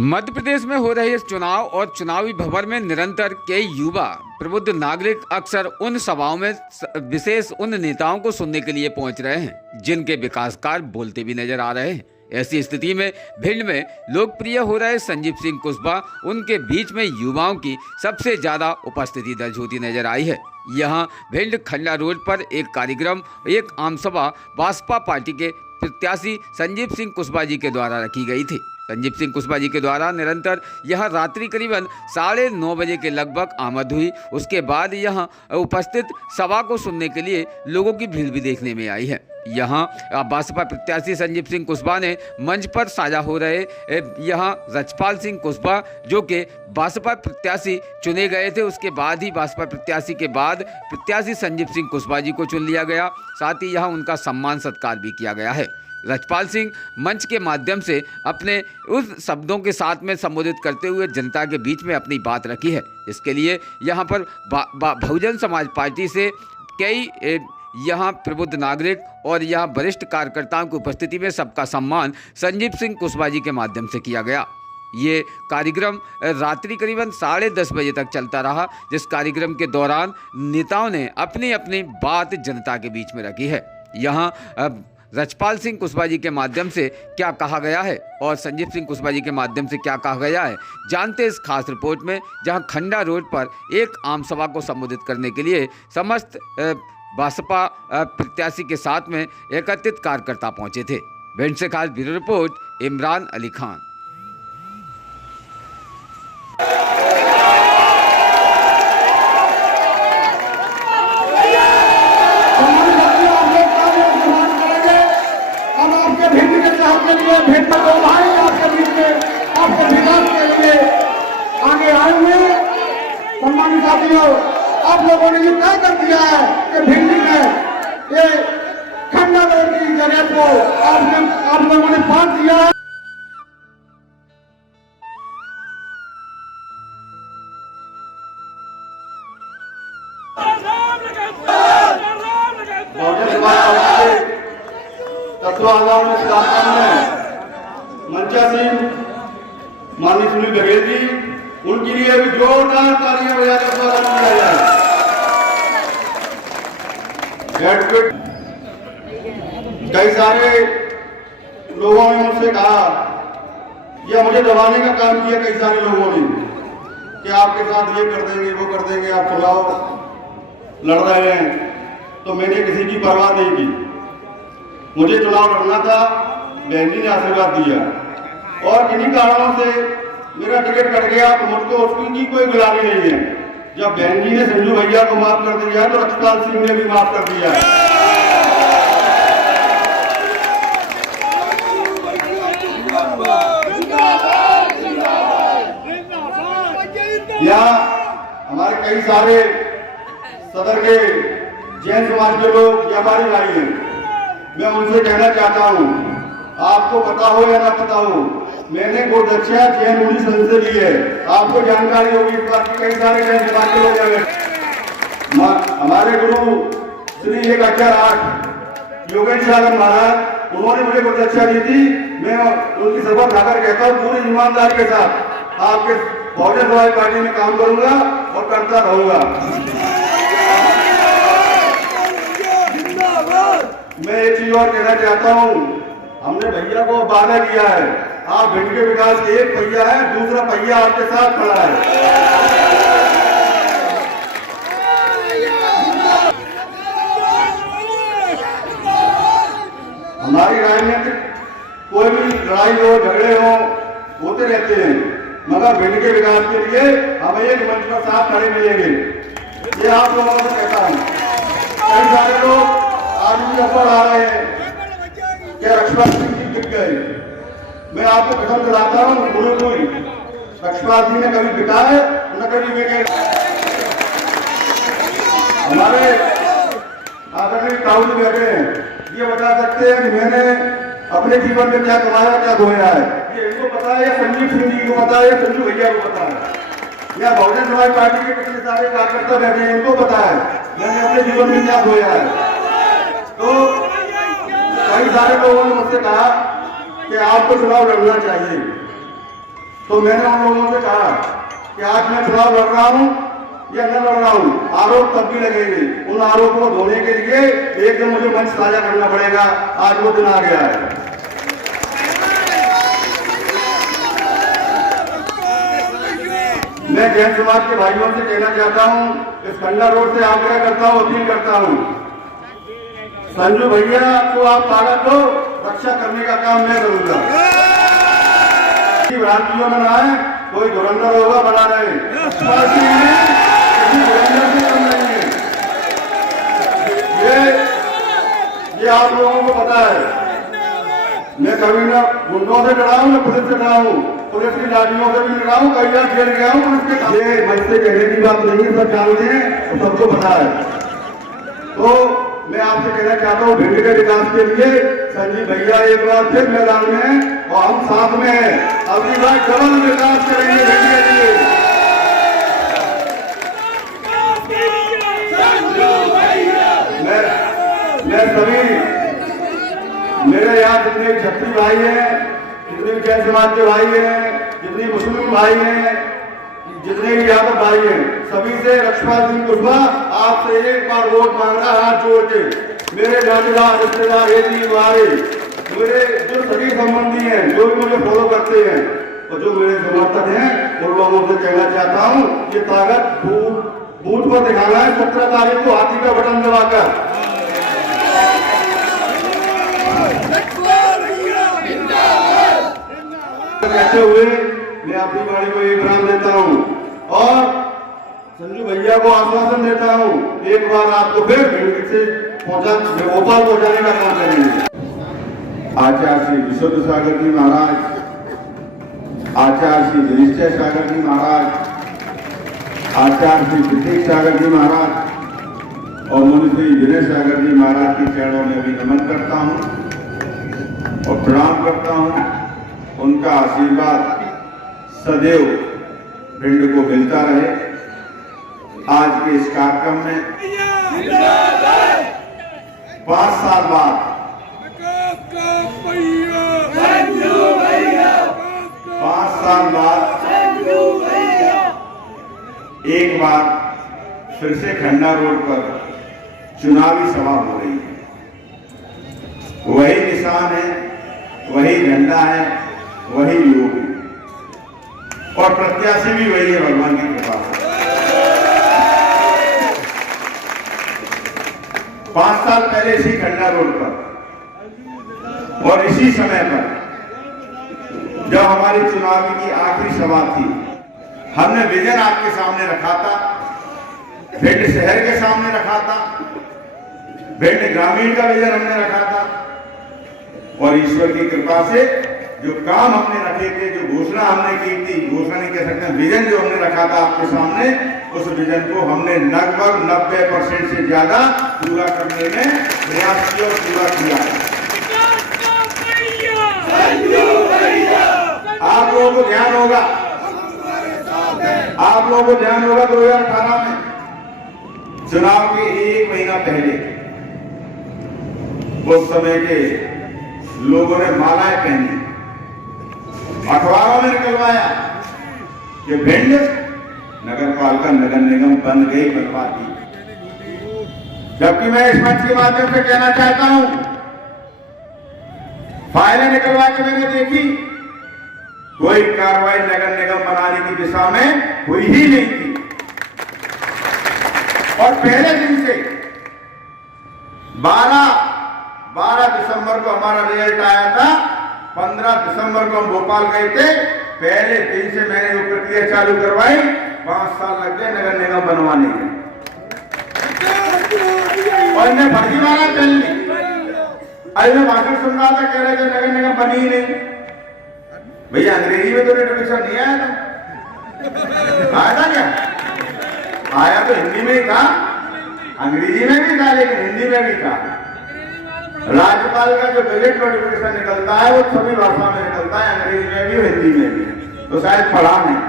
मध्य प्रदेश में हो रहे इस चुनाव और चुनावी भंवर में निरंतर कई युवा प्रबुद्ध नागरिक अक्सर उन सभाओं में विशेष उन नेताओं को सुनने के लिए पहुंच रहे हैं जिनके विकास कार्य बोलते भी नजर आ रहे हैं। ऐसी स्थिति में भिंड में लोकप्रिय हो रहे संजीव सिंह कुशवाहा उनके बीच में युवाओं की सबसे ज्यादा उपस्थिति दर्ज होती नजर आई है। यहाँ भिंड खंडा रोड पर एक कार्यक्रम, एक आमसभा भाजपा पार्टी के प्रत्याशी संजीव सिंह कुशवाहा जी के द्वारा रखी गई थी। संजीव सिंह कुशवाहा जी के द्वारा निरंतर यह रात्रि करीबन 9:30 बजे के लगभग आमद हुई। उसके बाद यहाँ उपस्थित सभा को सुनने के लिए लोगों की भीड़ भी देखने में आई है। यहाँ बसपा प्रत्याशी संजीव सिंह कुशवाहा ने मंच पर साझा हो रहे यहाँ रजपाल सिंह कुशवाहा जो कि बसपा प्रत्याशी चुने गए थे, उसके बाद ही बसपा प्रत्याशी के बाद प्रत्याशी संजीव सिंह कुशवाहा जी को चुन लिया गया। साथ ही यहाँ उनका सम्मान सत्कार भी किया गया है। रजपाल सिंह मंच के माध्यम से अपने उस शब्दों के साथ में संबोधित करते हुए जनता के बीच में अपनी बात रखी है। इसके लिए यहाँ पर बहुजन समाज पार्टी से कई यहाँ प्रबुद्ध नागरिक और यहाँ वरिष्ठ कार्यकर्ताओं की उपस्थिति में सबका सम्मान संजीव सिंह कुशवाहा जी के माध्यम से किया गया। ये कार्यक्रम रात्रि करीबन 10:30 बजे तक चलता रहा, जिस कार्यक्रम के दौरान नेताओं ने अपनी अपनी बात जनता के बीच में रखी है। यहाँ रजपाल सिंह कुशवाहा जी के माध्यम से क्या कहा गया है और संजीव सिंह कुशवाहा जी के माध्यम से क्या कहा गया है, जानते इस खास रिपोर्ट में, जहां खंडा रोड पर एक आम सभा को संबोधित करने के लिए समस्त बसपा प्रत्याशी के साथ में एकत्रित कार्यकर्ता पहुंचे थे। भिंड से खास ब्यूरो रिपोर्ट इमरान अली खान। भेंट में दो भाई आपके बीच में आपके विकास के लिए आगे आए हुए सम्मानित साथियों, आप लोगों ने ये तय कर दिया है कि भिंडी में ये खंडा रोड की जगह को आप लोगों ने बांट दिया है। तत्वाधान में कार्यक्रम में मंचासीन माननीय सुनील बघेल जी, उनके लिए भी जोरदार तालियां बजाकर स्वागत किया जाए। कई सारे लोगों ने मुझसे कहा या मुझे दबाने का काम किया कई सारे लोगों ने कि आपके साथ ये कर देंगे वो कर देंगे, आप चुनाव लड़ रहे हैं। तो मैंने किसी की परवाह नहीं की। मुझे चुनाव लड़ना था, बहन जी ने आशीर्वाद दिया और इन्हीं कारणों से मेरा टिकट कट गया। तो मुझको उसकी कोई गिलानी नहीं है। जब बहन जी ने संजू भैया को माफ कर दिया तो रजपाल सिंह ने भी माफ कर दिया है। यहाँ हमारे कई सारे सदर के जैन समाज के लोग व्यापारी भाई हैं। मैं उनसे कहना चाहता हूँ, आपको पता हो या ना पता हो, मैंने गोदक्षा जैन मुनि संघ से ली है। आपको जानकारी होगी इस बात की, कई सारे जैन समाज के लोग हैं। हमारे गुरु श्री 1/8 योगेश सागर महाराज, उन्होंने मुझे गोदक्षा दी थी। मैं उनकी शपथ खाकर कहता हूँ पूरी ईमानदारी के साथ आपके बहुजन समाज पार्टी में काम करूंगा और करता रहूंगा। मैं एक चीज और कहना चाहता हूँ, हमने भैया को वादा किया है, आप भिंड के विकास के एक पहिया है, दूसरा पहिया आपके साथ खड़ा है। हमारी राजनीतिक कोई भी लड़ाई हो, झगड़े हो, होते रहते हैं, मगर भिंड के विकास के लिए हम एक मंच पर साथ खड़े मिलेंगे, ये आप लोगों से कहता हूँ। कई सारे लोग आज भी ऊपर आ रहे हैं क्या रक्षपाल सिंह जी बिक गए। मैं आपको कसम दिलाता हूँ, पूरी रक्षपाल सिंह ने कभी बिका है न कभी बिके। हमारे आदरणीय ताऊ जी बैठे हैं, ये बता सकते हैं कि मैंने अपने जीवन में क्या कमाया क्या खोया है। ये इनको पता है या संजीव सिंह जी को पता है या संजू भैया को पता है या बहुजन समाज पार्टी के कितने सारे कार्यकर्ता बैठे हैं, इनको पता है मैंने अपने जीवन में क्या खोया है। तो कई सारे लोगों ने मुझसे कहा कि आपको चुनाव लड़ना चाहिए। तो मैंने उन लोगों से कहा कि आज मैं चुनाव लड़ रहा हूं या न लड़ रहा हूं, आरोप तब भी लगेंगे। उन आरोपों को धोने के लिए एक दिन मुझे मंच साझा करना पड़ेगा। आज वो दिन आ गया है। मैं जैन समाज के भाइयों से कहना चाहता हूं, इस खंडा रोड से आग्रह करता हूं, अपील करता हूं, संजू भैया को आप ताकत दो, रक्षा करने का काम मैं करूंगा। भ्रांतियों में ना है, कोई धुरंधर होगा बना रहे, ये आप लोगों को पता है। मैं कभी ना गुंडों से डरा हूं, ना पुलिस से डरा हूं, पुलिस की लाठियों से भी डरा हूं, कई बार जेल गया हूं पुलिस के। ये मंच से कहने की बात नहीं है, सब जानते हैं और सबको पता है। तो मैं आपसे कहना चाहता हूं, भिंड के विकास के लिए संजीव भैया एक बार फिर मैदान में हैं और हम साथ में हैं। अगली बार डबल विकास करेंगे भिंड के लिए। मैं सभी मेरे यहाँ जितने छत्री भाई हैं, जितने भी जैन समाज के भाई हैं, जितने मुस्लिम भाई हैं, जितने भी यादव भाई हैं, सभी से लक्ष्मण सिंह कुशवाहा आपसे एक बार वोट मांग रहा है हाथ जोड़ के। मेरे नातेदार रिश्तेदार मेरे जो सभी संबंधी हैं, जो भी मुझे फॉलो करते हैं और जो मेरे समर्थक हैं, उन लोगों से कहना चाहता हूँ, ये ताकत बूथ पर दिखाना है 17 तारीख को हाथी का बटन दबाकर। कहते हुए मैं अपनी गाड़ी को एक राम देता हूं और संजू भैया को आश्वासन देता हूं, एक बार आपको फिर भिंड से भोपाल पहुंचाने का काम करेंगे। आचार्य श्री विशुद्ध सागर जी महाराज, आचार्य श्री निश्चय सागर जी महाराज, आचार्य श्री प्रतीक सागर जी महाराज और मुनि श्री विनय सागर जी महाराज के चरणों में भी नमन करता हूं और प्रणाम करता हूं। उनका आशीर्वाद सदैव भिंड को मिलता रहे। आज के इस कार्यक्रम में 5 साल बाद 5 साल बाद एक बार फिर से खंडा रोड पर चुनावी सभा हो रही है। वही निशान है, वही झंडा है, वही लोग है और प्रत्याशी भी वही है, भगवान की कृपा से। 5 साल पहले इसी खंडा रोड पर और इसी समय पर जब हमारी चुनावी की आखिरी सभा थी, हमने विजन आपके सामने रखा था, भिंड शहर के सामने रखा था, भिंड ग्रामीण का विजन हमने रखा था और ईश्वर की कृपा से जो काम हमने रखे थे, जो घोषणा हमने की थी, घोषणा नहीं कह सकते, विजन जो हमने रखा था आपके सामने, उस विजन को हमने लगभग 90% से ज्यादा पूरा करने में प्रयास किया और पूरा किया। आप लोगों को ध्यान होगा, आप लोगों को ध्यान होगा 2018 में चुनाव के 1 महीना पहले उस समय के लोगों ने मालाएं पहनी, अखबारों में निकलवाया कि भिंड नगर पालिका नगर निगम बन गई, बनवा दी। जबकि मैं इस मंच के माध्यम से कहना चाहता हूं, फाइलें निकलवा के मैंने देखी, कोई कार्रवाई नगर निगम बनाने की दिशा में हुई ही नहीं थी। और पहले दिन से 12 दिसंबर को हमारा रिजल्ट आया था, 15 दिसंबर को हम भोपाल गए थे। पहले दिन से मैंने वो प्रक्रिया चालू करवाई, 5 साल लग गए नगर निगम बनवाने के और इन्हें फर्जीवाड़ा चल ली। अरे मैं भाषण सुन रहा था, कह रहे थे नगर निगम बनी ही नहीं। भैया अंग्रेजी में तो नोटिफिकेशन नहीं आया था, आया था क्या? आया तो हिंदी में ही था, अंग्रेजी में भी था, लेकिन हिंदी में भी था। राज्यपाल का जो बजट नोटिफिकेशन निकलता है वो सभी भाषा में निकलता है, अंग्रेजी में भी और हिंदी में भी, तो शायद पढ़ा नहीं।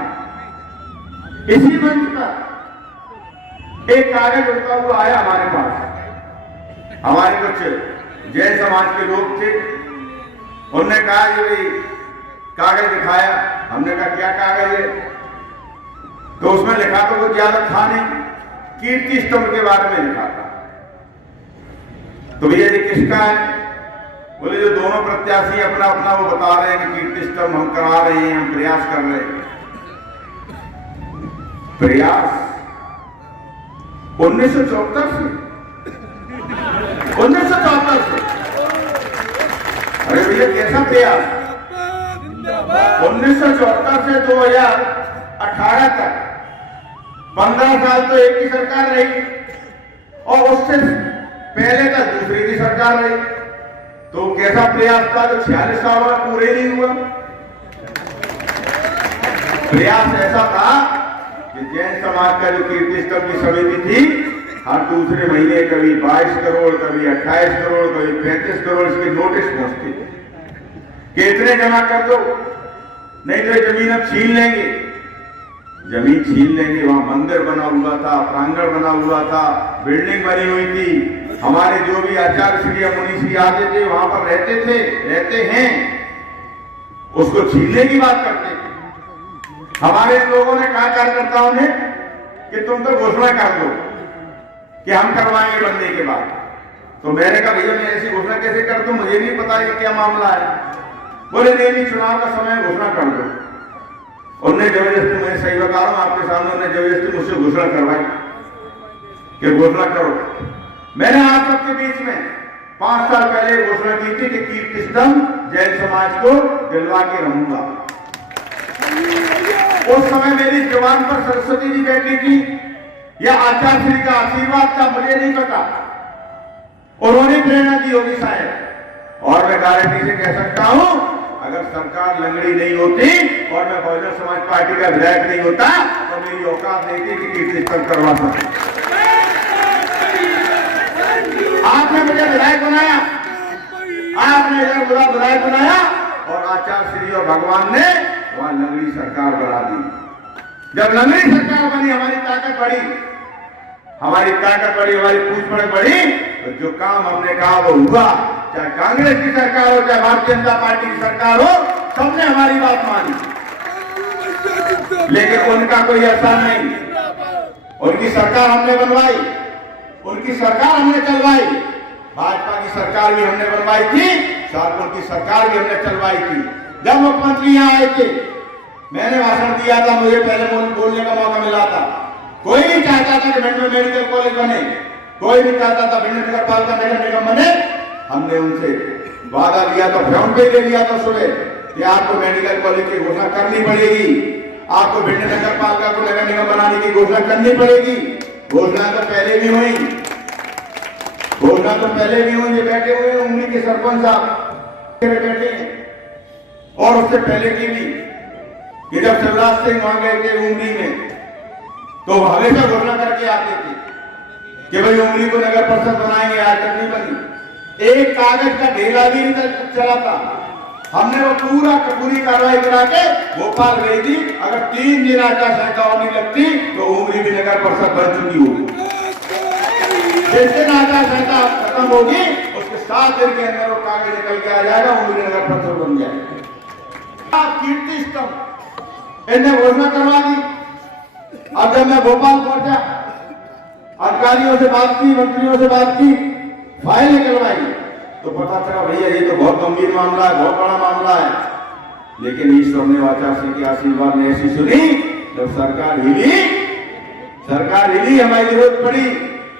इसी मंच पर एक कागज उड़ता हुआ आया हमारे पास, हमारे कुछ जैन समाज के लोग थे, उन्होंने कहा कि भाई कागज दिखाया, हमने कहा क्या कागज है? तो उसमें लिखा तो कुछ ज्यादा था नहीं, कीर्ति स्तंभ के बारे में लिखा था। तो भैया ये किसका है? बोले जो दोनों प्रत्याशी अपना अपना वो बता रहे हैं कि कीर्ति स्तंभ हम करा रहे हैं, हम प्रयास कर रहे हैं। प्रयास 1974 से 1974 से। अरे भैया कैसा प्रयास? 1974 से 2018 तक 15 साल तो एक ही सरकार रही और उससे पहले तक दूसरी की सरकार रही। तो कैसा प्रयास था जो 46 साल में पूरे नहीं हुआ? प्रयास ऐसा था कि जैन समाज का जो कीर्ति स्तंभ की समिति थी, हर दूसरे महीने कभी 22 करोड़, कभी 28 करोड़, कभी 35 करोड़ इसके नोटिस पहुंचते थे कि इतने जमा कर दो, नहीं तो जमीन अब छीन लेंगे। जमीन छीन लेंगे। वहां मंदिर बना हुआ था, प्रांगण बना हुआ था, बिल्डिंग बनी हुई थी। हमारे जो भी आचार्य श्री मुनि श्री आते थे वहां पर रहते हैं, उसको छीनने की बात करते थे। हमारे लोगों ने कहा कार्यकर्ताओं ने कि तुम तो घोषणा कर दो कि हम करवाएंगे बनने के बाद। तो मैंने कहा भैया मैं ऐसी घोषणा कैसे कर दूं, मुझे नहीं पता है कि क्या मामला है। बोले नहीं चुनाव का समय घोषणा कर दो। उन्होंने जबरदस्ती, मैं सही बता रहा हूं आपके सामने, उन्होंने जबरदस्ती मुझसे घोषणा करवाई कि घोषणा करो। मैंने आप सबके बीच में 5 साल पहले घोषणा की थी कि कीर्ति स्तंभ जैन समाज को दिलवा के रहूंगा। उस समय मेरी जवान पर सरस्वती जी बैठी थी या आचार्य श्री का आशीर्वाद था, मुझे नहीं पता। उन्होंने प्रेरणा दी होगी शायद। और मैं गारंटी से कह सकता हूं, अगर सरकार लंगड़ी नहीं होती और मैं बहुजन समाज पार्टी का विधायक नहीं होता तो मेरी औकात नहीं थी कि कीर्ति स्तंभ करवा सकता। आपने मुझे विधायक बनाया, आपने इधर बुरा विधायक बनाया और आचार्य श्री और भगवान ने वहां लंगड़ी सरकार बना दी। जब लंगड़ी सरकार बनी, हमारी ताकत बढ़ी, हमारी पूछ पड़े बढ़ी। तो जो काम हमने कहा वो हुआ। चाहे कांग्रेस की सरकार हो, चाहे भारतीय जनता पार्टी की सरकार हो, सबने हमारी बात मानी। लेकिन उनका कोई असर नहीं। उनकी सरकार हमने बनवाई, उनकी सरकार हमने चलवाई। भाजपा की सरकार भी हमने बनवाई थी, झारखंड की सरकार भी हमने चलवाई थी। जब मुख्यमंत्री यहाँ आए थे, मैंने भाषण दिया था, मुझे पहले बोलने का मौका मिला था। कोई नहीं चाहता था कि भिंड में मेडिकल कॉलेज बने, कोई नहीं चाहता था भिंड नगर पालिका नगर निगम बने। हमने उनसे वादा लिया था, ग्राउंड पे ले लिया था सुबह कि आपको मेडिकल कॉलेज की घोषणा करनी पड़ेगी, आपको भिंड नगर पालिका को नगर निगम बनाने की घोषणा करनी पड़ेगी। घोषणा तो पहले भी हुई, ये बैठे हुए उमरी के सरपंच साहब बैठे हैं, और उससे पहले की भी कि जब शिवराज सिंह वहां गए थे उमरी में, तो हमेशा घोषणा करके आते थे कि भाई उमरी को नगर परिषद बनाएंगे, आज तक नहीं बनी। एक कागज का ढेला भी नहीं चला था। हमने वो पूरी कार्रवाई करा के भोपाल भेज दी। अगर 3 दिन आचार संहिता और नहीं लगती तो उमरी भी नगर परिषद बन चुकी होगी। जिस दिन आचार संहिता खत्म होगी उसके 7 दिन के अंदर वो कागज निकल के आ जाएगा, उमरी नगर परिषद बन जाएगा। कीर्ति स्तंभ इन्हें घोषणा करवा दी। अब जब मैं भोपाल पहुंचा, अधिकारियों से बात की, मंत्रियों से बात की, फाइल निकलवाई, तो पता चला भैया ये तो बहुत गंभीर मामला है, बहुत बड़ा मामला है। लेकिन ईश्वर ने आचार्य सिंह के आशीर्वाद ने ऐसी सुनी, जब सरकार हिली, हमारी जरूरत पड़ी,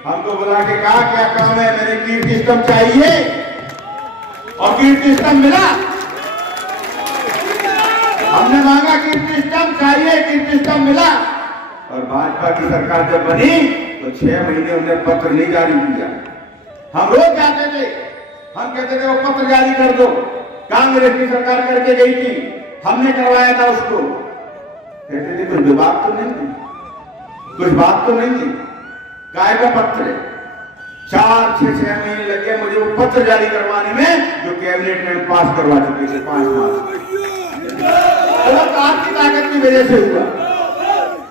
हमको बुला के कहा क्या काम है, मैंने कीर्ति स्तंभ चाहिए और कीर्ति स्तंभ मिला। हमने मांगा कीर्ति स्तंभ चाहिए, कीर्ति स्तंभ मिला। और भाजपा की सरकार जब बनी तो 6 महीने उन्होंने पत्र नहीं जारी किया। हम रोज जाते थे, हम कहते थे वो पत्र जारी कर दो। कांग्रेस की सरकार करके गई थी, हमने करवाया था उसको। कहते थे कुछ बात तो नहीं थी, काय का पत्र है। 4-6 महीने लग गए मुझे वो पत्र जारी करवाने में, जो कैबिनेट में पास करवा चुके थे 5 मार्च। आपकी ताकत की वजह से हुआ।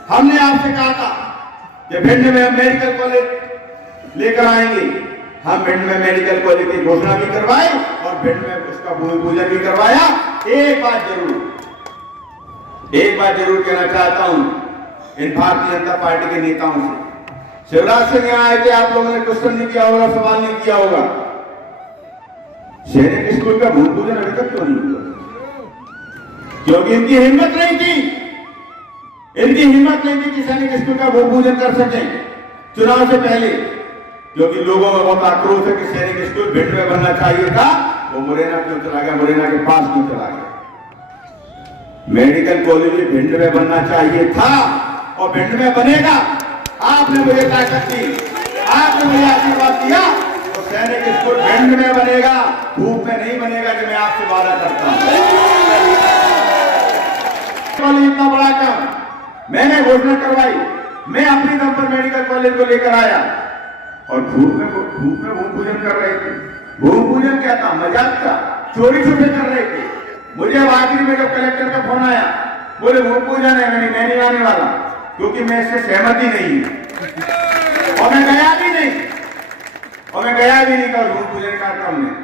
हमने आपसे कहा था कि भिंड में हम मेडिकल कॉलेज लेकर आएंगे। हम भिंड में मेडिकल कॉलेज की घोषणा भी करवाई और भिंड में उसका भूमि पूजन भी करवाया। एक बात जरूर, एक बात जरूर कहना चाहता हूं इन भारतीय जनता पार्टी के नेताओं से, शिवराज सिंह यहाँ आए थे, आप लोगों ने क्वेश्चन नहीं किया होगा, सवाल नहीं किया होगा, सैनिक स्कूल का भूमि पूजन अभी तक क्यों नहीं हुआ? क्योंकि इनकी हिम्मत नहीं थी, इनकी हिम्मत नहीं थी कि सैनिक स्कूल का भूमि पूजन कर सकें चुनाव से पहले। क्योंकि लोगों में बहुत आक्रोश है कि सैनिक स्कूल भिंड में बनना चाहिए था, वो मुरैना क्यों चला गया, मुरैना के पास क्यों चला गया? मेडिकल कॉलेज भी भिंड में बनना चाहिए था और भिंड में बनेगा। आपने मुझे ताकत दी, आपने मुझे आशीर्वाद दिया, तो सैनिक स्कूल भिंड में बनेगा, धूप में नहीं बनेगा, कि मैं आपसे वादा करता हूं। इतना बड़ा काम मैंने घोषणा करवाई, मैं अपनी दम पर मेडिकल कॉलेज को लेकर आया और धूप में भूमि पूजन कर रहे थे। भूमि पूजन क्या था? मजाक था, चोरी छुपे कर रहे थे। मुझे आखिरी में जब कलेक्टर का फोन आया, बोले भूमि पूजन है, मैं नहीं आने वाला, क्योंकि मैं इससे सहमति नहीं हूं, और मैं गया भी नहीं कर भूमि पूजन कार्यक्रम में।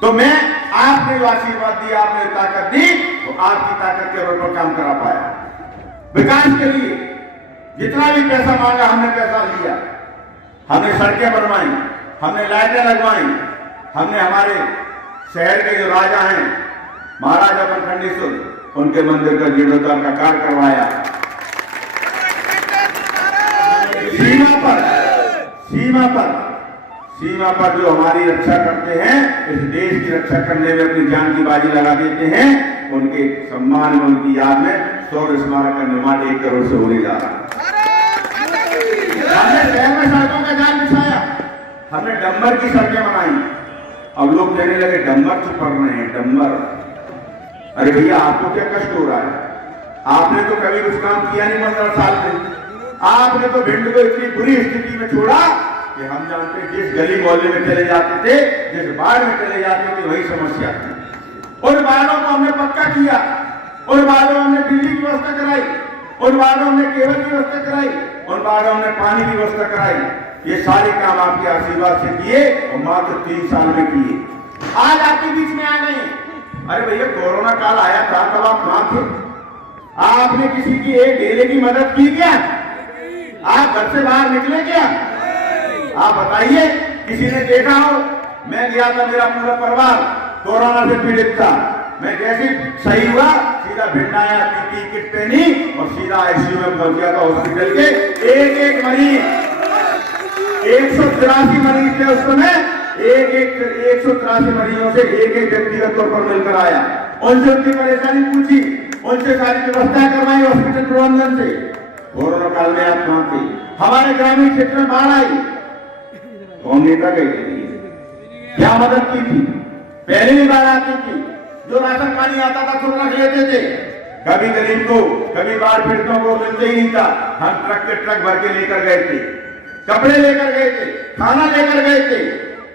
तो मैं, आपने जो आशीर्वाद दिया, आपने ताकत दी, तो आपकी ताकत के बल पर काम करा पाया। विकास के लिए जितना भी पैसा मांगा हमने पैसा लिया, हमने सड़कें बनवाई, हमने लाइटें लगवाई, हमने हमारे शहर के जो राजा हैं महाराजा बनखंडेश्वर, उनके मंदिर का जीर्णोद्धार का कार्य करवाया। सीमा पर जो हमारी रक्षा करते हैं, इस देश की रक्षा करने में अपनी जान की बाजी लगा देते हैं, उनके सम्मान में, उनकी याद में शौर्य स्मारक का निर्माण 1 करोड़ से होने जा रहा है। हमने शहर में सड़कों का जाल बिछाया, हमने डंबर की सड़कें बनाई। अब लोग कहने लगे डंबर से पढ़ रहे हैं, डंबर। अरे भैया, आपको क्या कष्ट हो रहा है? आपने तो कभी कुछ काम किया नहीं 15 साल में। आपने तो भिंड को इतनी बुरी स्थिति में छोड़ा कि हम जानते हैं, जिस गली मोहल्ले में चले जाते थे, जिस बाढ़ में चले जाते थे, वही समस्या थी। उन बाढ़ों को हमने पक्का किया, उन बाढ़ों में हमने बिजली की व्यवस्था कराई, उन बाढ़ों में केबल की व्यवस्था कराई, उन बाढ़ों में पानी की व्यवस्था कराई। ये सारे काम आपके आशीर्वाद से किए और मात्र 3 साल में किए। आज आपके बीच में आ गए हैं। अरे भैया, कोरोना काल आया था, तब आप कहां थे? आपने किसी की एक ढेले की मदद की क्या? आप घर से बाहर निकले क्या? आप बताइए, किसी ने देखा हो? मैं गया था, मेरा पूरा परिवार कोरोना से पीड़ित था। मैं जैसे सही हुआ, सीधा भिंड आया, पीपीई किट पहनी और सीधा आईसीयू में पहुंच गया था हॉस्पिटल के। एक मरीज, 183 मरीज थे उस समय, 183 मरीजों से एक व्यक्तिगत तौर पर मिलकर आया, उनसे उनकी परेशानी पूछी, उनसे सारी व्यवस्था करवाई हॉस्पिटल प्रबंधन से। कोरोना काल में आप कहां थे? हमारे ग्रामीण क्षेत्र में बाढ़ आई, कौन नेता गए थे? क्या मदद की थी? पहले भी बाढ़ आती थी, जो राशन पानी आता था खुद रख लेते थे। कभी गरीब को, कभी बाढ़ पीड़ितों को मिलते ही नहीं था, हम ट्रक के ट्रक भर के लेकर गए थे, कपड़े लेकर गए थे, खाना लेकर गए थे,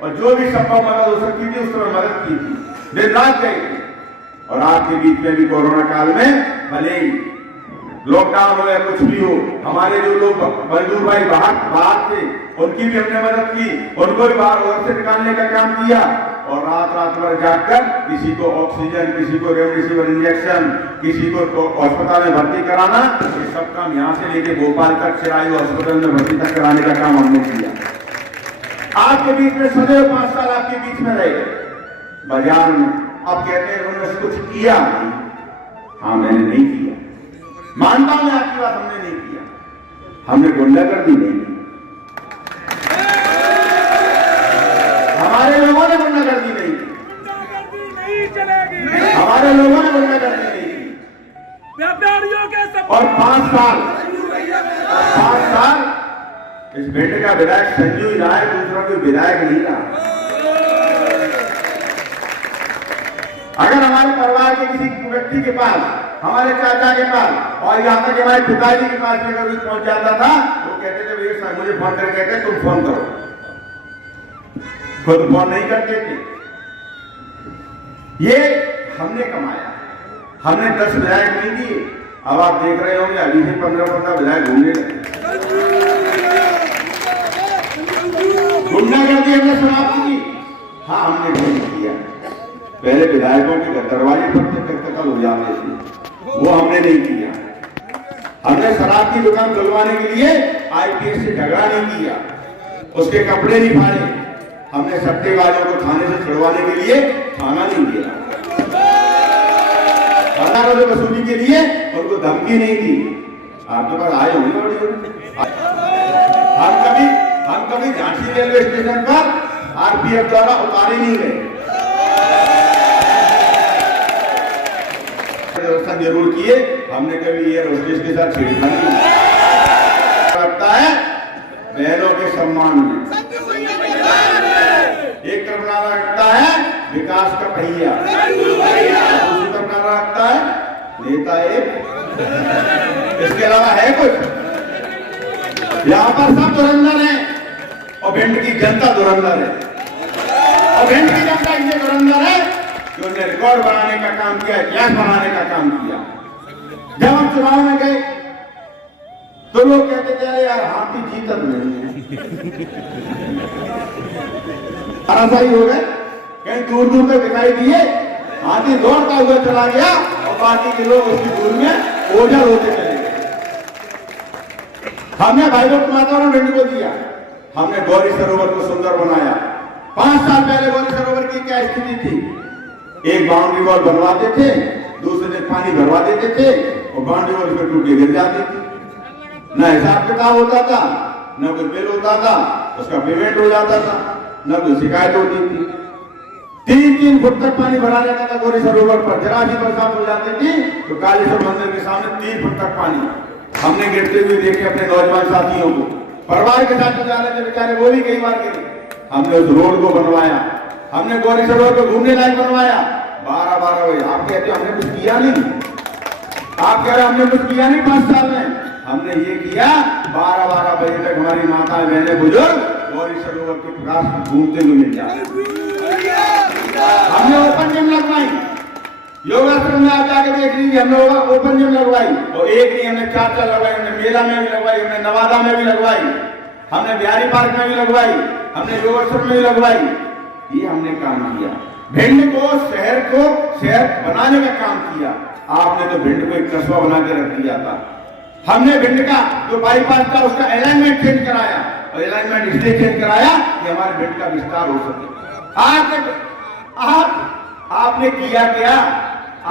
और जो भी संभव मदद हो सकती थी उस तरह मदद की थी। दिन रात गए थे। और आपके बीच में भी कोरोना काल में, भले ही लॉकडाउन हो या कुछ भी हो, हमारे जो लोग मजदूर भाई बाहर थे, उनकी भी हमने मदद की, उनको भी बाहर से निकालने का काम किया। और रात भर जागकर किसी को ऑक्सीजन, किसी को रेमडेसिविर इंजेक्शन, किसी को अस्पताल में भर्ती कराना, ये सब काम यहाँ से लेके भोपाल तक चिरायु अस्पताल में भर्ती तक कराने का काम हमने किया। आपके बीच में सदैव 5 साल आपके बीच में रहे बाजार में। अब कहते हैं उन्होंने कुछ किया नहीं। हाँ, मैंने नहीं किया, मानता हूं आपकी बात, हमने नहीं किया। हमने गुंडागर्दी नहीं की, हमारे लोगों ने गुंडागर्दी नहीं की, हमारे लोगों ने गुंडागर्दी नहीं की। व्यापारियों के सब। और 5 साल इस बेटे का विधायक संजू ही रहा है, दूसरा कोई विधायक नहीं रहा। अगर हमारे परिवार के किसी व्यक्ति के पास, हमारे चाचा के पास और यहाँ तक हमारे पिताजी के पास अगर भी पहुंच जाता था, वो कहते थे भैया मुझे फोन करके कहते तुम फोन करो, खुद फोन नहीं करते थे। ये हमने कमाया, हमने 10 विधायक नहीं दिए। अब आप देख रहे होंगे अभी से 15 विधायक घूमने लगे। गुंडागर्दी हमने समाप्त की। हाँ, हमने नहीं किया। पहले विधायकों के दरवाजे पर कत्ल हो जाते थे, वो हमने नहीं किया। हमने शराब की दुकान खुलवाने के लिए आईपीएस से झगड़ा नहीं किया, उसके कपड़े नहीं फाड़े। हमने सट्टेबाजों को थाने से छुड़वाने के लिए थाना नहीं दिया, हजारों से वसूली के लिए उनको धमकी नहीं दी। आपके पास आए होंगे हम कभी झांसी रेलवे स्टेशन पर आरपीएफ द्वारा उतारे नहीं गए, व्यवस्था जरूर किए। हमने कभी एयर होस्टेस के साथ छेड़खानी नहीं रखता है बहनों के सम्मान में। एक तरफ नारा रखता है विकास का पहिया, दूसरी तरफ नारा रखता है नेता एक। इसके अलावा है कुछ? यहाँ पर सब धुरंधर है और भिंड की जनता धुरंधर है, और भिंड की जनता इसलिए धुरंधर है कि उन्होंने रिकॉर्ड बनाने का काम किया, इतिहास बनाने का काम किया। जब हम चुनाव में गए तो लोग कहते थे अरे यार हाथी जीतत नहीं है, अरासाई हो गए, कहीं दूर दूर तक दिखाई दिए, हाथी दौड़ता हुआ चला गया और बाकी के लोग उसकी दूर में ओझल होते चले गए। हमने भाईलोक वातावरण भिंड को दिया, हमने गौरी सरोवर को सुंदर बनाया। 5 साल पहले गौरी सरोवर की क्या स्थिति थी? एक बाउंड्री वॉल बनवाते थे, दूसरे दिन पानी भरवा देते थे और बाउंड्री वॉल उसमें टूट के गिर जाती थी। न हिसाब किताब होता था, न कोई बिल होता था, उसका पेमेंट हो जाता था, न कोई शिकायत होती थी। 3-3 फुट तक पानी भरा रहता था गौरी सरोवर पर। जरा सी बरसात हो जाती थी तो कालेश्वर मंदिर के सामने 3 फुट तक पानी। हमने गिरते हुए देखे अपने नौजवान साथियों को, परिवार के साथ जा रहे थे बेचारे, वो भी कई बार गिरे। हमने उस रोड को बनवाया, हमने गौरी सरोवर को घूमने लायक बनवाया। 12-12 बजे आप कहते हमने कुछ किया नहीं, आप कह रहे हमने कुछ किया नहीं 5 साल में। हमने ये किया 12-12 बजे तक हमारी माताएं बहनें बुजुर्ग गौरी सरोवर के पास घूमते हुए मिल जाए। हमने ओपन जिम लगवाई, योगाश्रम में आप जाके देख लीजिए, हमने ओपन जिम लगवाई, और एक नहीं हमने 4 लगवाई। हमने मेला में भी लगवाई, हमने नवादा में भी लगवाई, हमने बिहारी पार्क में भी लगवाई, हमने योगाश्रम में भी लगवाई। ये हमने काम किया, भिंड को शहर बनाने का काम किया। आपने तो भिंड को एक कस्बा बना के रख दिया था। हमने भिंड का जो बाईपास था उसका अलाइनमेंट चेंज कराया, और अलाइनमेंट इसलिए चेंज कराया कि हमारे भिंड का विस्तार हो सके। आपने किया क्या?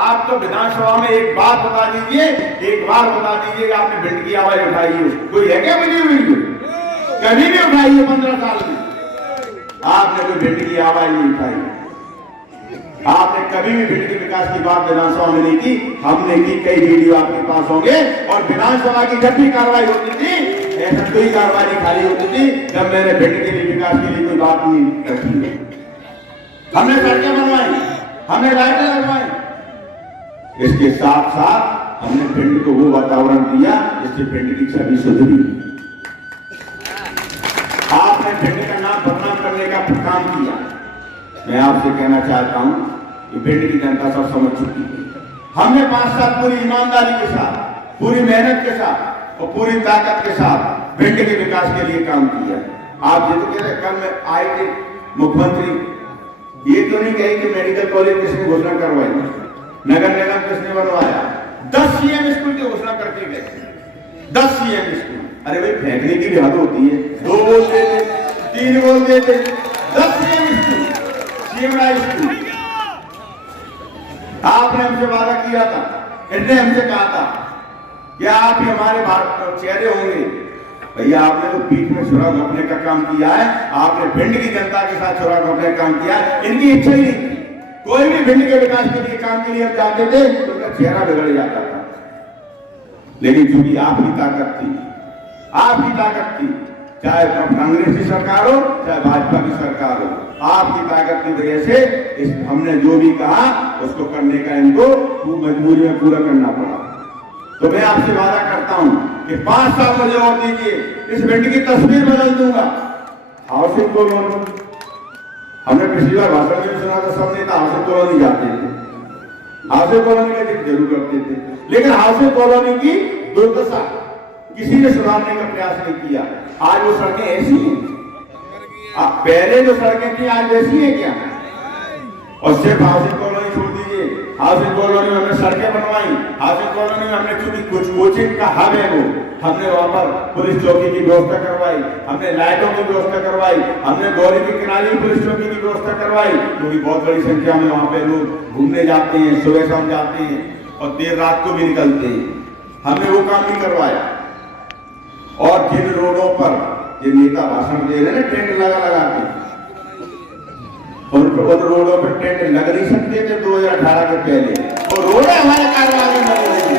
आप तो विधानसभा में एक बात बता दीजिए, एक बार बता दीजिए आपने भिंड की आवाज उठाई है। कोई है क्या बनी हुई? कभी भी उठाई है 15 साल में? आपने कोई भिंड की आवाज नहीं उठाई। आपने कभी भी भिंड के विकास की बात विधानसभा में नहीं की। हमने की, कई वीडियो आपके पास होंगे। और विधानसभा की जब भी कार्रवाई होती थी, ऐसा कोई कार्रवाई खाली होती थी जब मैंने भिंड के लिए विकास के लिए कोई बात नहीं रखी। हमने सड़कें बनवाई, हमने लाइटें लगवाई। इसके साथ साथ हमने भिंड को वो वातावरण दिया जिससे भिंड की छवि सुधरी। आपने भिंड का नाम बदनाम करने का काम किया। मैं आपसे कहना चाहता हूं कि भिंड की जनता सब समझ चुकी है। हमने 5 साल पूरी ईमानदारी के साथ, पूरी मेहनत के साथ और पूरी ताकत के साथ भिंड के विकास के लिए काम किया। आप ये तो कह रहे, कल में आए थे मुख्यमंत्री, ये तो नहीं कहे कि मेडिकल कॉलेज किसने घोषणा करवाई, नगर निगम किसने बनवाया। 10 सीएम स्कूल की घोषणा करके गए, 10 सीएम स्कूल। अरे भाई फेंकने की भी हद होती है, 2 बोलते थे, 3 बोलते थे, 10 सीएम स्कूल, सीएमआई स्कूल। आपने हमसे वादा किया था, इन्होंने हमसे कहा था कि आप ही हमारे भारत चेहरे होंगे। भैया आपने तो पीठ में छुरा घोंपने का काम किया है, आपने भिंड की जनता के साथ छुरा घोंपने का काम किया है। इनकी इच्छा ही नहीं, कोई भी भिंड के विकास के लिए काम के लिए हम जाते थे तो उनका चेहरा बिगड़ जाता था। लेकिन चूंकि आपकी ताकत थी, आपकी ताकत थी, चाहे कांग्रेस की सरकार हो चाहे भाजपा की सरकार हो, आपकी ताकत की वजह से हमने जो भी कहा उसको करने का इनको मजबूरी में पूरा करना पड़ा। तो मैं आपसे वादा करता हूं कि 5 साल मुझे और दीजिए, इस भिंड की तस्वीर बदल दूंगा। हाउसिंग कॉलोनी, हमने पिछली बार भाषण में सुना था, सब नेता हाउसिंग कॉलोनी जाते थे, हाउसिंग कॉलोनी का जिक्र जरूर करते थे, लेकिन हाउसिंग कॉलोनी की दुर्दशा किसी ने सुधारने का प्रयास नहीं किया। आज वो सड़कें ऐसी हैं, पहले जो सड़कें थी आज वैसी है क्या? और सिर्फ हाउसिंग कॉलोनी छोड़ दीजिए, हाउसिंग कॉलोनी में हमने सड़कें बनवाई, हाउसिंग कॉलोनी में हमने चूंकि कुछ कोचिंग का हब है वो, हमने वहां पर पुलिस चौकी की व्यवस्था करवाई, हमने लाइटों की व्यवस्था करवाई, हमने गौरी के किनारे पुलिस चौकी की व्यवस्था करवाई, क्योंकि बहुत बड़ी संख्या में वहां पे लोग घूमने जाते हैं, सुबह शाम जाते हैं और देर रात को भी निकलते हैं। हमने वो काम भी करवाया। और जिन रोडों पर ये नेता भाषण दे रहे हैं टेंट लगा के, उन रोडों पर टेंट लग नहीं सकते थे 2018 के पहले, और रोडें हमारे कार्यकाल में बन रही है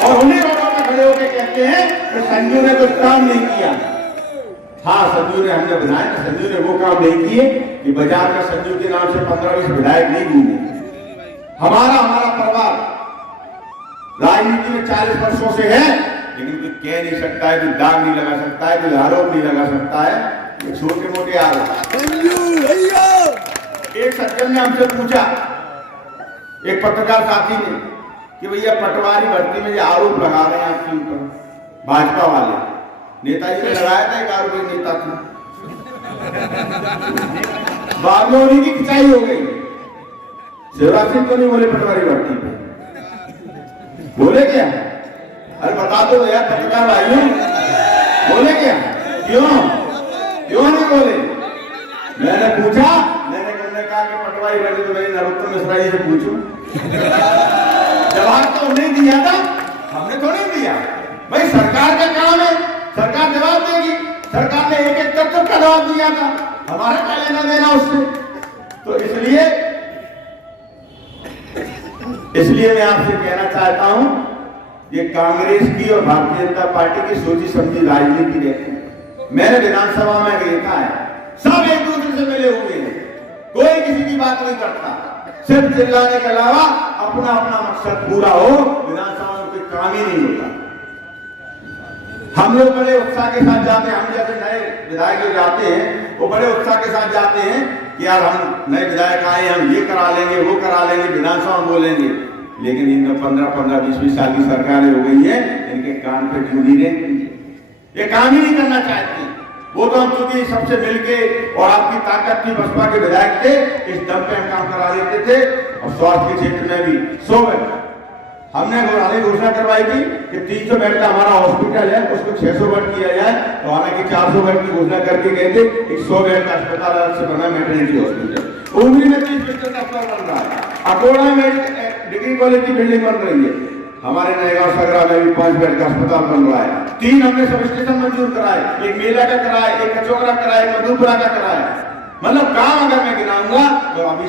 और उन्हीं रोडों पर खड़े होकर कहते हैं कि संजू ने कुछ काम नहीं किया। हाँ, संजू ने, हमने बनाया, संजू ने वो काम नहीं किए कि बाजार में संजू के नाम से 15-20 विधायक नहीं घूमे। हमारा परिवार राजनीति में 40 वर्षों से है, लेकिन कोई कह नहीं सकता है, कोई दाग नहीं लगा सकता है, कोई आरोप नहीं लगा सकता है, छोटे मोटे आरोप। एक सज्जन ने हमसे पूछा, एक पत्रकार साथी ने, कि भैया पटवारी भर्ती में ये आरोप लगा रहे हैं आपके ऊपर भाजपा वाले, नेताजी ने लगाया था, एक आरोपी नेता था, बाद में उन्हीं की खिंचाई हो गई। शिवराज सिंह तो नहीं बोले पटवारी भर्ती पे, बोले क्या? अरे बता दो यार पत्रकार भाइयों, बोले क्या? क्यों नहीं बोले? मैंने पूछा, मैंने कहा कि पटवारी भर्ती तो मेरी नरोत्तम मिश्रा जी से पूछो। जवाब तो नहीं दिया था, हमने तो नहीं दिया। भाई सरकार का काम है, सरकार जवाब देगी। सरकार ने एक तत्व का जवाब दिया था, हमारा क्या लेना देना उससे? तो इसलिए मैं आपसे कहना चाहता हूं, ये कांग्रेस की और भारतीय जनता पार्टी की सोची समझी राजनीति रहती है। मैंने विधानसभा में देखा है, सब एक दूसरे से मिले हुए हैं, कोई किसी की बात नहीं करता, सिर्फ चिल्लाने के अलावा अपना अपना मकसद पूरा हो, विधानसभा में कोई काम ही नहीं होता। हम लोग बड़े उत्साह के साथ जाते हैं, हम जैसे नए विधायक जाते हैं वो बड़े उत्साह के साथ जाते हैं कि यार हम नए विधायक आए, हम ये करा लेंगे, वो करा लेंगे, विधानसभा में बोलेंगे। लेकिन इन 15-15, 20-20 साल की सरकारें हो गई है, इनके कान पे जूनी रहती है, ये काम ही नहीं करना चाहती। वो तो हम चूंकि सबसे मिलके और आपकी ताकत की बसपा के विधायक थे, इस दम पे हम काम करा लेते थे। और स्वास्थ्य के क्षेत्र में भी 100 बेड हमने घोषणा करवाई थी कि 300 बेड का हमारा हॉस्पिटल है, उसको 600 बेड किया जाए, तो हालांकि 400 बेड की घोषणा करके गए थे। 100 बेड का अस्पताल अलग से बना, मैटरनिटी हॉस्पिटल। उमरी में 30 बेड का अस्पताल बन रहा है, अकोला में डिग्री कॉलेज की बिल्डिंग बन रही है, हमारे नएगांव सगरा में भी 5 बेड का अस्पताल बन रहा है। 3 हमने सब स्टेशन मंजूर कराए, एक मेला का कराए, एक कचौरा कराए, एक मधुपुरा का कराया। मतलब काम अगर मैं गिनाऊंगा तो अभी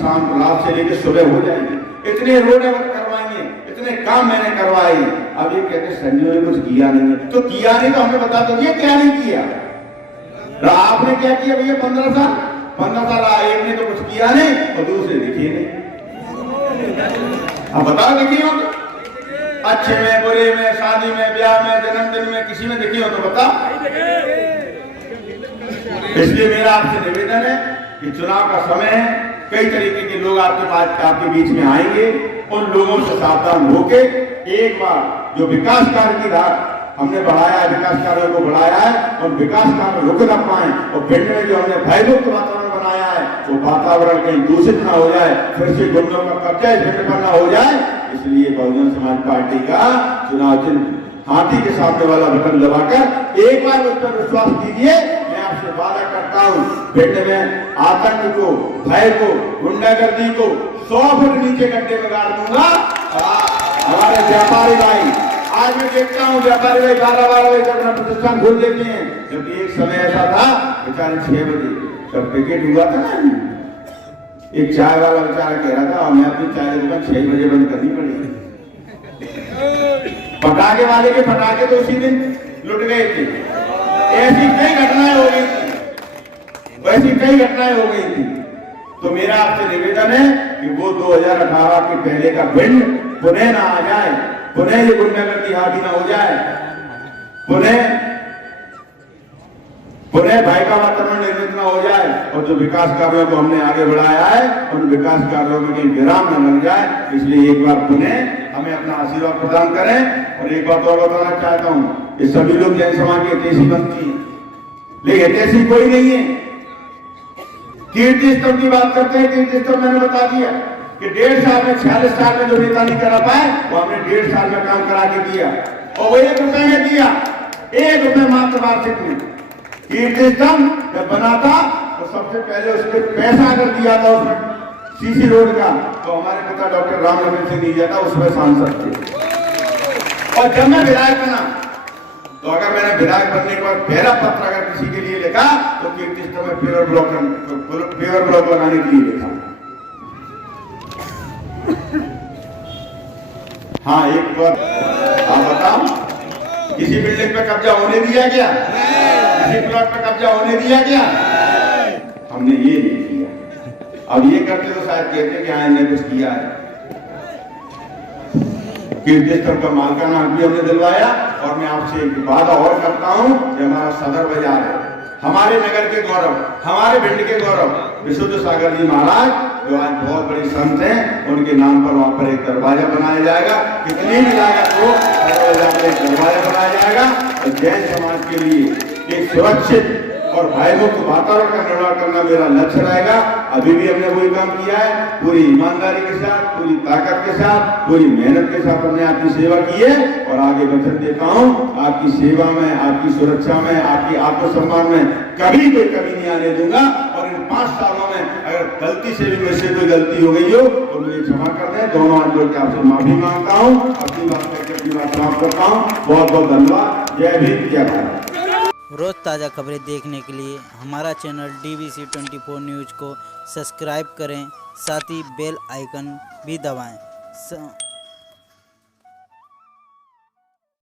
शाम रात से लेकर सुबह हो जाएगी। इतने रोड करवाएंगे, इतने काम मैंने करवाए। अब ये कहते संजू ने कुछ किया नहीं है, तो किया नहीं तो हमें बता दो क्या नहीं किया। आपने क्या किया भैया? 15 साल आए, एक ने तो कुछ किया नहीं और दूसरे दिखे नहीं। अब बताओ दिखी हो तो? अच्छे में, बुरे में, शादी में, ब्याह में, जन्मदिन में, किसी में दिखी हो तो बताओ। इसलिए मेरा आपसे निवेदन है कि चुनाव का समय है, कई तरीके के लोग आपके पास, आपके बीच में आएंगे। उन लोगों से सावधान होके एक बार जो विकास कार्य की राह हमने बढ़ाया है, विकास कार्यों को बढ़ाया है, और विकास कार्य रुक न पाए, और भिंड में जो हमने भयमुक्त वातावरण बनाया है वो वातावरण कहीं दूषित ना हो जाए, फिर से गुंडों का कब्जा भिंड पर ना हो जाए। इसलिए बहुजन समाज पार्टी का चुनाव चिन्ह हाथी के सामने वाला बटन दबाकर एक बार उस पर विश्वास कीजिए। मैं आपसे वादा करता हूँ, भिंड में आतंक को, भय को, गुंडागर्दी को 100 फुट नीचे गड्ढे में गाड़ दूंगा। हमारे व्यापारी भाई, आज मैं देखता हूँ व्यापारी भाई 12-12 बजे तक अपना प्रतिष्ठान खोल देते हैं, जबकि एक समय ऐसा था बेचारे 6 बजे जब टिकट हुआ था ना, एक चाय वाला बेचारा कह रहा था हमें अपनी चाय की दुकान 6 बजे बंद करनी पड़ेगी। पटाखे वाले के पटाखे तो उसी दिन लुट गए थे। ऐसी कई घटनाएं हो गई थी, वैसी कई घटनाएं हो गई थी। तो मेरा आपसे निवेदन है कि वो 2018 के पहले का भिंड पुनः ना आ जाए, पुनः ये गुंडागर्दी हावी ना हो जाए, पुनः भय का वातावरण निर्मित ना हो जाए, और जो विकास कार्यों को हमने आगे बढ़ाया है उन विकास कार्यों में कहीं विराम न लग जाए। इसलिए एक बार पुनः हमें अपना आशीर्वाद प्रदान करें। और एक बात और बताना चाहता हूँ, ये सभी लोग जैन समाज के हितैषी बनती है, लेकिन हितैषी कोई नहीं है। कीर्ति स्तंभ की बात करते हैं, कीर्ति स्तंभ मैंने बता दिया कि 1.5 साल में 46 साल में जो नेता नहीं करा पाए वो हमने 1.5 साल में काम करा के दिया, और वो 1 रुपए में दिया, 1 रुपए मात्र वार्षिक में। कीर्ति स्तंभ जब बना था तो सबसे पहले उसके पैसा अगर दिया था उसमें सीसी रोड का, तो हमारे पिता डॉक्टर राम रहीम सिंह दिया था, उसमें सांसद थे। और जब मैं विधायक बना तो अगर मैंने विधायक बनने के बाद पहला पत्र अगर किसी के लिए लिखा तो कीर्ति स्तंभ में पेवर ब्लॉक लगाने के लिए लिखा। हाँ, एक बार आप बताओ, किसी बिल्डिंग पे कब्जा होने दिया गया? किसी प्लॉट पे कब्जा होने दिया गया? हमने ये नहीं किया। अब ये करते तो शायद कहते कि हाँ इन्हें कुछ किया है। कीर्ति स्तंभ का मालिकाना हक भी हमने दिलवाया। और मैं आपसे एक वादा और करता हूं कि हमारा सदर बाजार है, हमारे नगर के गौरव, हमारे भिंड के गौरव विशुद्ध सागर जी महाराज जो आज बहुत बड़ी संत हैं, उनके नाम पर वहां पर एक दरवाजा बनाया जाएगा। कितनी भी लागत हो, एक दरवाजा बनाया जाएगा। और जैन समाज के लिए एक सुरक्षित और भयमुक्त वातावरण का निर्माण करना मेरा लक्ष्य रहेगा। अभी भी हमने वही काम किया है, पूरी ईमानदारी के साथ, पूरी ताकत के साथ, पूरी मेहनत के साथ हमने आपकी सेवा की है। और आगे वचन देता हूं, आपकी सेवा में, आपकी सुरक्षा में, आपकी आत्मसम्मान में कभी कोई कमी नहीं आने दूंगा। और इन 5 सालों में अगर गलती से भी मुझसे कोई गलती हो गई हो तो मुझे क्षमा कर दें। दोनों हाथ जोड़ के आपसे माफी मांगता हूं, अपनी बात करके अपनी बात समाप्त करता हूं। बहुत बहुत धन्यवाद। जय भीम, जय भारत। रोज़ ताज़ा खबरें देखने के लिए हमारा चैनल DVC 24 न्यूज़ को सब्सक्राइब करें, साथ ही बेल आइकन भी दबाएं।